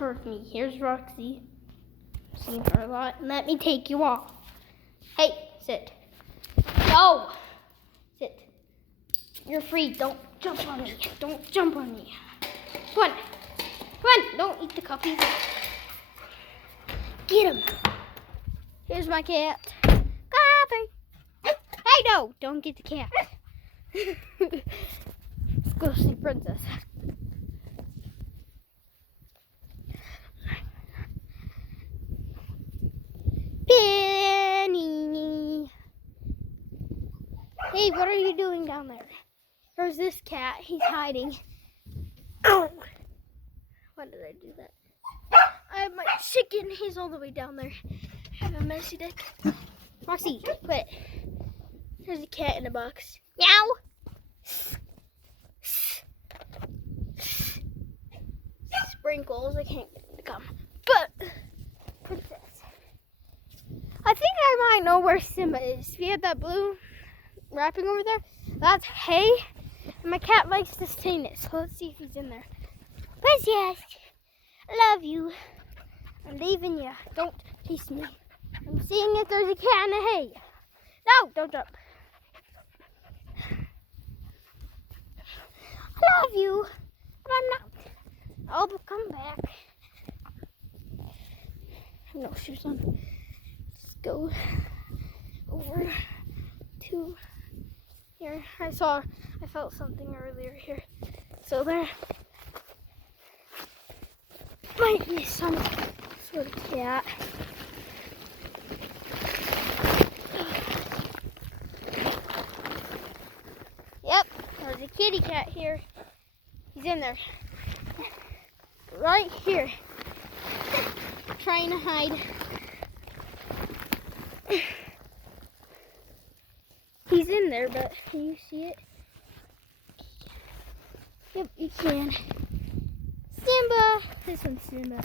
With me. Here's Roxy. I've seen her a lot. Let me take you off. Hey, sit. No! Sit. You're free. Don't jump on me. Don't jump on me. Come on. Come on. Don't eat the cuppies. Get him. Here's my cat. Coffee. Hey, no. Don't get the cat. Let's go see Princess. Penny. Hey, what are you doing down there? There's this cat. He's hiding. Ow. Why did I do that? I have my chicken. He's all the way down there. I have a messy dick. Roxy, quit. There's a cat in a box. Meow. Sprinkles. I can't get him to come. But Princess. I think I might know where Simba is. See that blue wrapping over there? That's hay. And my cat likes to stain it. So let's see if he's in there. Princess, I love you. I'm leaving you. Don't chase me. I'm seeing if there's a cat in the hay. No, don't jump. I love you. But I'm not. I'll come back. I have no shoes on. Go over to here. I felt something earlier here. So there might be some sort of cat. Yep, there's a kitty cat here. He's in there. Right here. Trying to hide. He's in there, but can you see it? Yep, you can. Simba! This one's Simba.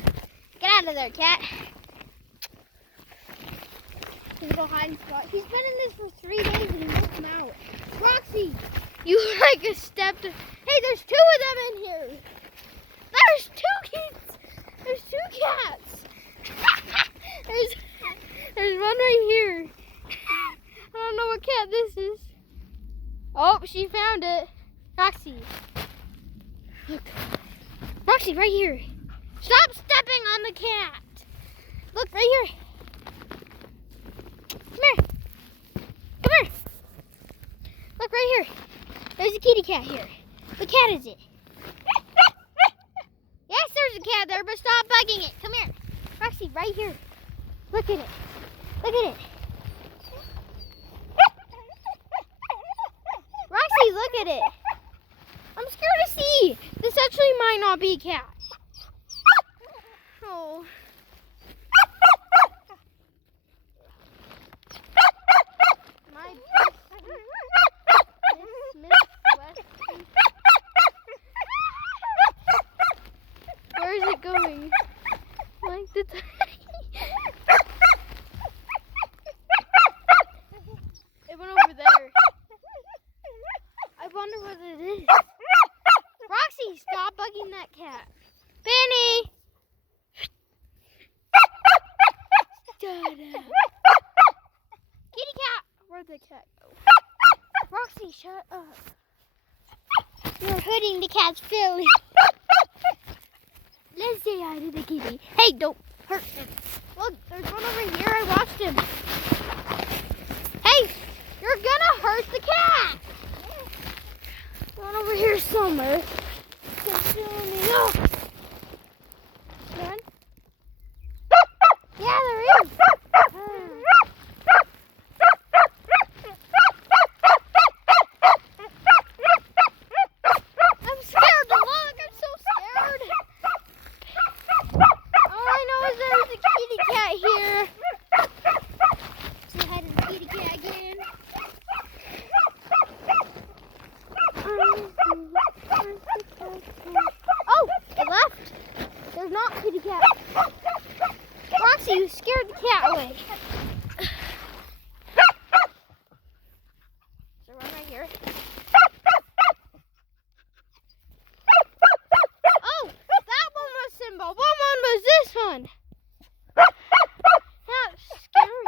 Get out of there, cat. His little hiding spot. He's been in this for 3 days and he won't come out. Roxy! You like a stepped. Hey, there's 2 of them in here! There's 2 kids! There's 2 cats! There's one right here. I don't know what cat this is. Oh, she found it. Roxy. Look. Roxy, right here. Stop stepping on the cat. Look, right here. Come here. Come here. Look, right here. There's a kitty cat here. What cat is it? Yes, there's a cat there, but stop bugging it. Come here. Roxy, right here. Look at it. Look at it. Roxy, look at it. I'm scared to see. This actually might not be a cat. Oh. My Where is it going? Like the It went over there. I wonder what it is. Roxy, stop bugging that cat. Penny! Kitty cat! Where'd the cat go? Roxy, shut up. You're hurting the cat's feelings. Let's say hi to the kitty. Hey, don't hurt him. Look, there's one over here. I watched him. Hey, you're gonna hurt the cat. One over here somewhere. No. Run. Yeah, there is. I'm scared to look. I'm so scared. All I know is there's a kitty cat here. Say hi to the kitty cat again. Oh, it left. There's not a kitty cat. Roxy, you scared the cat away. So run right here. Oh, that one was Simba. One Simba's this one. That's scary.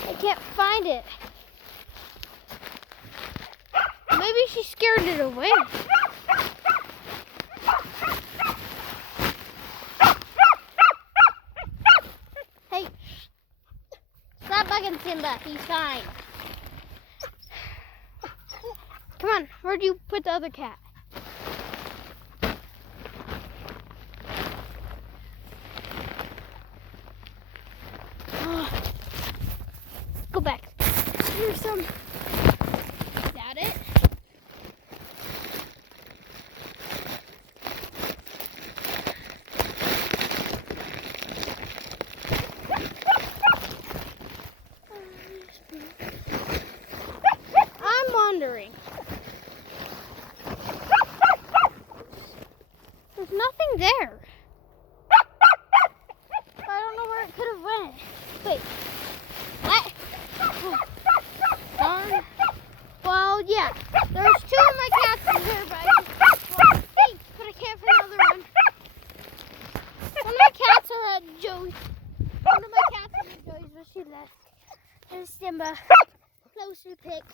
I can't find it. Maybe she scared it away. Hey, stop bugging Simba. He's fine. Come on, where'd you put the other cat? Go back. Here's some. Is that it? I'm wondering. There's nothing there. I don't know where it could have went. Wait. What? Darn. Well, yeah. There's 2 of my cats in here, but I can't find another one. One of my cats are at Joey's. One of my cats are at Joey's, but she left. There's Simba. Closer pick.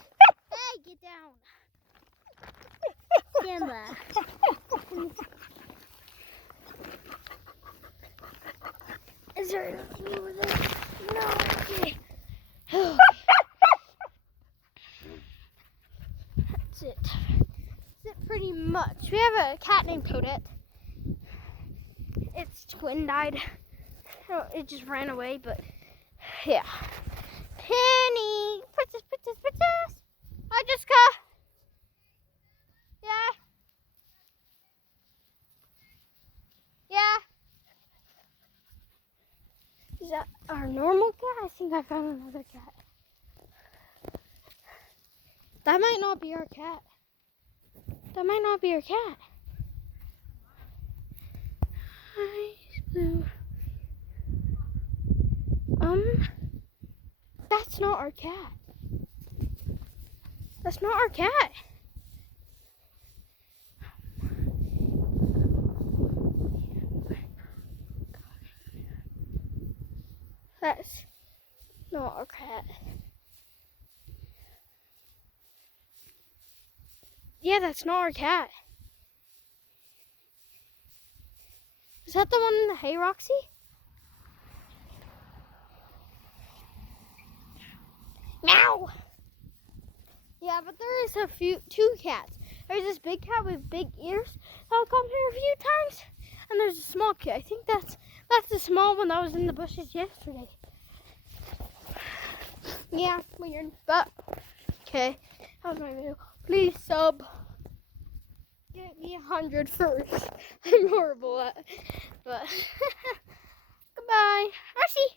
Hey, get down. Simba. Is there anything over there? No. Okay. Okay. That's it. That's it pretty much. We have a cat named Toadette. Its twin died. Oh, it just ran away, but yeah. Penny! Princess, princess, princess! Hi, Jessica! Yeah? Yeah? Is that our normal cat? I think I found another cat. That might not be our cat. That might not be our cat. Eyes blue. That's not our cat. That's not our cat. That's not our cat. Yeah, that's not our cat. Is that the one in the hay, Roxy? Meow! Yeah, but there is 2 cats. There's this big cat with big ears that'll come here a few times. And there's a small cat. I think that's the small one that was in the bushes yesterday. Yeah, weird. But, okay. That was my video. Please sub. Get me 100 first. I'm horrible at it. But, goodbye. Archie!